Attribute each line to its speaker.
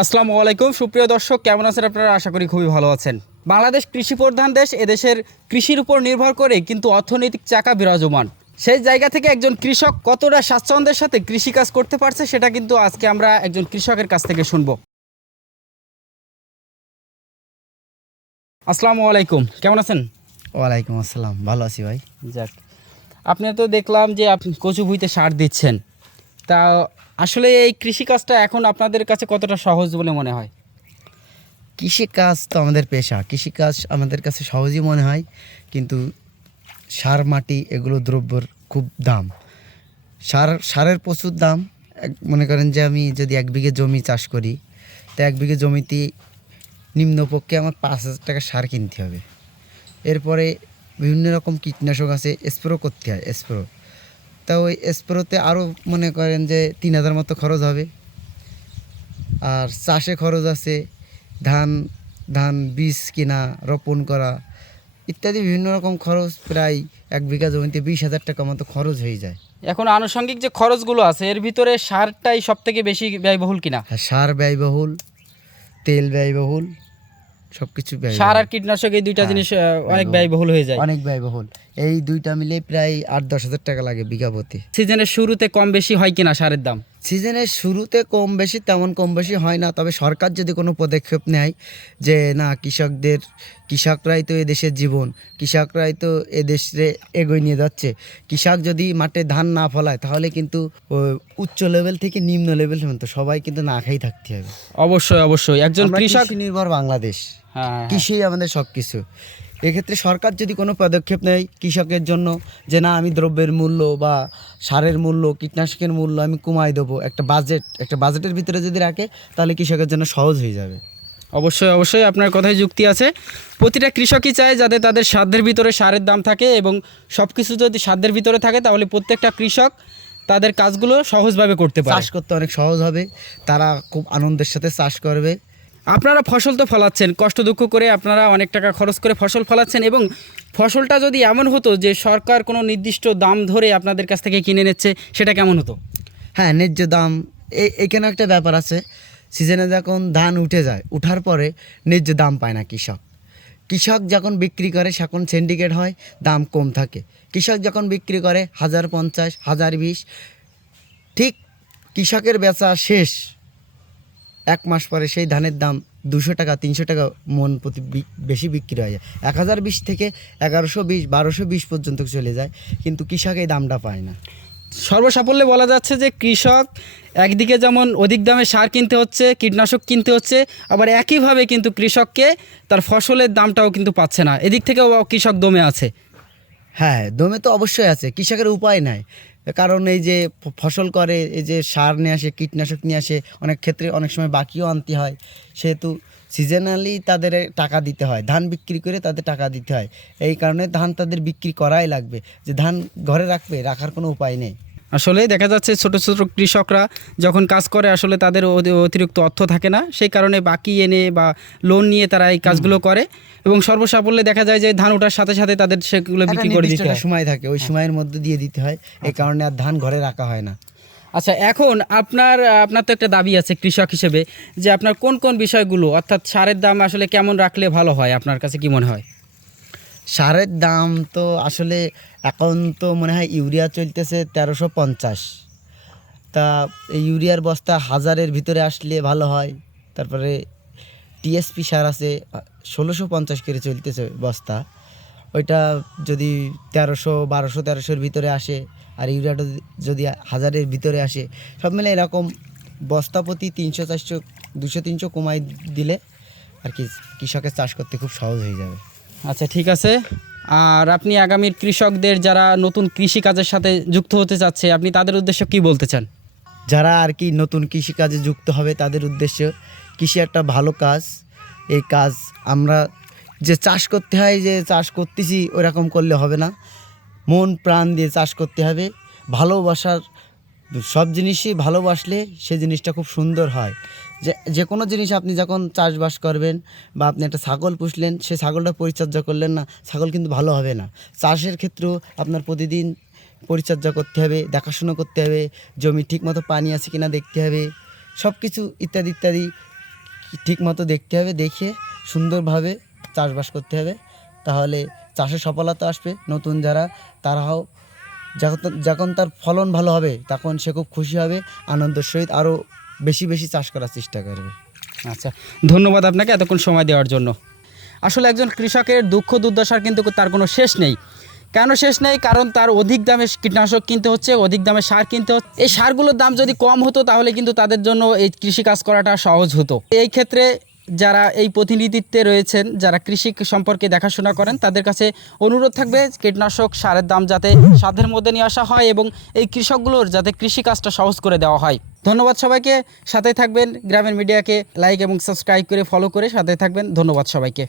Speaker 1: আসসালামু আলাইকুম। সুপ্রিয় দর্শক কেমন আছেন আপনারা? আশা করি খুবই ভালো আছেন। বাংলাদেশ কৃষি প্রধান দেশ এদেশের কৃষির উপর নির্ভর করে কিন্তু অর্থনৈতিক চাকা বিরাজমান। সেই জায়গা থেকে একজন কৃষক কতটা স্বাচ্ছন্দ্যের সাথে কৃষিকাজ করতে পারছে সেটা কিন্তু আজকে আমরা একজন কৃষকের কাছ থেকে শুনব। আসসালামু আলাইকুম। কেমন আছেন?
Speaker 2: ওয়ালাইকুম আসসালাম। ভালো আছি ভাই।
Speaker 1: যাক। আপনি তো দেখলাম যে আপনি কচু ভুঁইতে সার দিচ্ছেন। তা আসলে এই কৃষিকাজটা এখন আপনাদের কাছে কতটা সহজ বলে মনে হয়?
Speaker 2: কৃষিকাজ তো আমাদের পেশা। কৃষিকাজ আমাদের কাছে সহজই মনে হয়, কিন্তু সার, মাটি এগুলো দ্রব্যর খুব দাম। সার, সারের প্রচুর দাম। মনে করেন যে আমি যদি এক বিঘে জমি চাষ করি, তো এক বিঘে জমিতে নিম্নপক্ষে আমার পাঁচ হাজার টাকা সার কিনতে হবে। এরপরে বিভিন্ন রকম কীটনাশক আছে, স্প্রো করতে হয়, স্প্রো। তা ওই স্প্রোতে আরও মনে করেন যে তিন হাজার মতো খরচ হবে। আর চাষে খরচ আছে ধান ধান বীজ কেনা রোপণ করা ইত্যাদি বিভিন্ন রকম খরচ প্রায় এক বিঘা জমিতে বিশ হাজার টাকা মতো খরচ হয়ে যায়।
Speaker 1: এখন আনুষঙ্গিক যে খরচগুলো আছে এর ভিতরে সারটাই সব থেকে বেশি ব্যয়বহুল কিনা?
Speaker 2: সার ব্যয়বহুল তেল ব্যয়বহুল সব কিছু
Speaker 1: সার আর কীটনাশক এই দুইটা
Speaker 2: হ্যাঁ,
Speaker 1: জিনিস অনেক।
Speaker 2: ব্যয়বহুল
Speaker 1: হয়ে যায়।
Speaker 2: অনেক ব্যয়বহুল। এই দুইটা মিলে প্রায় আট দশ হাজার টাকা লাগে বিঘা প্রতি।
Speaker 1: সিজনের শুরুতে কম বেশি হয় কিনা সারের দাম?
Speaker 2: সিজনের শুরুতে কম বেশি তেমন কম বেশি হয় না। তবে সরকার যদি কোনো পদক্ষেপ নেয় যে না কৃষকদের কৃষকরাই তো এদেশের জীবন কৃষকরাই তো এদেশে এগোয় নিয়ে যাচ্ছে। কৃষক যদি মাঠে ধান না ফলায় তাহলে কিন্তু উচ্চ লেভেল থেকে নিম্ন লেভেল পর্যন্ত সবাই কিন্তু না খাই থাকতে হবে।
Speaker 1: অবশ্যই অবশ্যই। একজন কৃষক
Speaker 2: নির্ভর বাংলাদেশ। কৃষি আমাদের সব কিছু এক্ষেত্রে সরকার যদি কোনো পদক্ষেপ নেয় কৃষকের জন্য যে না আমি দ্রব্যের মূল্য বা সারের মূল্য কীটনাশকের মূল্য আমি কমাই দেবো একটা বাজেট একটা বাজেটের ভিতরে যদি রাখে তাহলে কৃষকের জন্য সহজ হয়ে যাবে।
Speaker 1: অবশ্যই অবশ্যই আপনার কথায় যুক্তি আছে। প্রতিটা কৃষকই চায় যাতে তাদের সাধ্যের ভিতরে সারের দাম থাকে এবং সব কিছু যদি সাধ্যের ভিতরে থাকে তাহলে প্রত্যেকটা কৃষক তাদের কাজগুলো সহজভাবে করতে পারে।
Speaker 2: চাষ করতে অনেক সহজ হবে। তারা খুব আনন্দের সাথে চাষ করবে।
Speaker 1: আপনারা ফসল তো ফলাচ্ছেন, কষ্ট দুঃখ করে আপনারা অনেক টাকা খরচ করে ফসল ফলাচ্ছেন এবং ফসলটা যদি এমন হতো যে সরকার কোনো নির্দিষ্ট দাম ধরে আপনাদের কাছ থেকে কিনে নিচ্ছে, সেটা কেমন হতো?
Speaker 2: হ্যাঁ ন্যায্য দাম এখানে একটা ব্যাপার আছে। সিজনে যখন ধান উঠে যায়, উঠার পরে ন্যায্য দাম পায় না কৃষক। কৃষক যখন বিক্রি করে তখন সিন্ডিকেট হয়, দাম কম থাকে। কৃষক যখন বিক্রি করে, হাজার পঞ্চাশ, হাজার বিশ, ঠিক কৃষকের বেচা শেষ। এক মাস পরে সেই ধানের দাম দুশো টাকা, তিনশো টাকা মন প্রতি বেশি বিক্রি হয়ে যায়। এক হাজার বিশ থেকে এগারোশো বিশ, বারোশো বিশ পর্যন্ত চলে যায়, কিন্তু কৃষক এই দামটা পায় না।
Speaker 1: সর্বসাফল্যে বলা যাচ্ছে যে কৃষক একদিকে যেমন অধিক দামে সার কিনতে হচ্ছে, কীটনাশক কিনতে হচ্ছে, আবার একইভাবে কিন্তু কৃষককে তার ফসলের দামটাও কিন্তু পাচ্ছে না। এদিক থেকেও কৃষক দমে আছে।
Speaker 2: হ্যাঁ দমে তো অবশ্যই আছে, কৃষকের উপায় নাই। কারণ এই যে ফসল করে, এই যে সার নিয়ে আসে, কীটনাশক নিয়ে আসে, অনেক ক্ষেত্রে অনেক সময় বাকিও আনতে হয়। সেহেতু সিজনালি তাদের টাকা দিতে হয়, ধান বিক্রি করে তাদের টাকা দিতে হয়। এই কারণে ধান তাদের বিক্রি করাই লাগবে। যে ধান ঘরে রাখবে, রাখার কোনো উপায় নেই।
Speaker 1: আসলে দেখা যাচ্ছে ছোট ছোট কৃষকরা যখন কাজ করে আসলে তাদের অতিরিক্ত অর্থ থাকে না। সেই কারণে বাকি এনে বা লোন নিয়ে তারা এই কাজগুলো করে এবং সর্বসাফল্যে দেখা যায় যে ধান ওঠার সাথে সাথে তাদের সেগুলো বিক্রি করে দিতে হয়।
Speaker 2: সময় থাকে ওই সময়ের মধ্যে দিয়ে দিতে হয়। এই কারণে আর ধান ঘরে রাখা হয় না।
Speaker 1: আচ্ছা এখন আপনার আপনার তো একটা দাবি আছে কৃষক হিসেবে যে আপনার কোন কোন বিষয়গুলো অর্থাৎ সারের দাম আসলে কেমন রাখলে ভালো হয়? আপনার কাছে কি মনে হয়?
Speaker 2: সারের দাম তো আসলে এখন তো মনে হয় ইউরিয়া চলতেছে তেরোশো পঞ্চাশ। তা এই ইউরিয়ার বস্তা হাজারের ভিতরে আসলে ভালো হয়। তারপরে টিএসপি সার আছে, ষোলোশো পঞ্চাশ করে চলতেছে বস্তা। ওইটা যদি তেরোশো, বারোশো, তেরোশোর ভিতরে আসে, আর ইউরিয়াটা যদি হাজারের ভিতরে আসে, সব মিলে এরকম বস্তা প্রতি তিনশো, চারশো, দুশো, তিনশো কমাই দিলে আর কি কৃষকের চাষ করতে খুব সহজ হয়ে যাবে।
Speaker 1: আচ্ছা ঠিক আছে। আর আপনি আগামীর কৃষকদের যারা নতুন কৃষি কাজের সাথে যুক্ত হতে চাচ্ছে, আপনি তাদের উদ্দেশ্যে কি বলতে চান?
Speaker 2: যারা আর কি নতুন কৃষিকাজে যুক্ত হবে, তাদের উদ্দেশ্য কৃষি একটা ভালো কাজ। এই কাজ আমরা যে চাষ করতে হয়, যে চাষ করতেছি ওরকম করলে হবে না। মন প্রাণ দিয়ে চাষ করতে হবে। ভালোবাসার সব জিনিসই ভালোবাসলে সে জিনিসটা খুব সুন্দর হয়। যে যে কোনো জিনিস আপনি যখন চাষবাস করবেন বা আপনি একটা ছাগল পুষলেন, সে ছাগলটা পরিচর্যা করলেন না, ছাগল কিন্তু ভালো হবে না। চাষের ক্ষেত্রেও আপনার প্রতিদিন পরিচর্যা করতে হবে, দেখাশোনা করতে হবে, জমি ঠিকমতো পানি আছে কিনা দেখতে হবে সব কিছু ইত্যাদি ইত্যাদি ঠিক মতো দেখতে হবে, দেখে সুন্দরভাবে চাষবাস করতে হবে। তাহলে চাষে সফলতা আসবে। নতুন যারা, তারাও যখন তার ফলন ভালো হবে, তখন সে খুব খুশি হবে, আনন্দের সহিত আরও বেশি বেশি চাষ করার চেষ্টা করবে।
Speaker 1: আচ্ছা ধন্যবাদ আপনাকে এতক্ষণ সময় দেওয়ার জন্য। আসলে একজন কৃষকের দুঃখ দুর্দশার কিন্তু তার কোনো শেষ নেই। কেন শেষ নেই? কারণ তার অধিক দামে কীটনাশক কিনতে হচ্ছে, অধিক দামে সার কিনতে হচ্ছে। এই সারগুলোর দাম যদি কম হতো, তাহলে কিন্তু তাদের জন্য এই কৃষিকাজ করাটা সহজ হতো। এই ক্ষেত্রে যারা এই প্রতিনিধিত্বে রয়েছেন, যারা কৃষি সম্পর্কে দেখাশোনা করেন, তাদের কাছে অনুরোধ থাকবে কীটনাশক সারের দাম যাতে সাধ্যের মধ্যে নিয়ে আসা হয় এবং এই কৃষকগুলোর যাতে কৃষিকাজটা সহজ করে দেওয়া হয়। ধন্যবাদ সবাইকে, সাথে থাকবেন গ্রামের মিডিয়াকে লাইক এবং সাবস্ক্রাইব করে ফলো করে সাথে থাকবেন। ধন্যবাদ সবাইকে।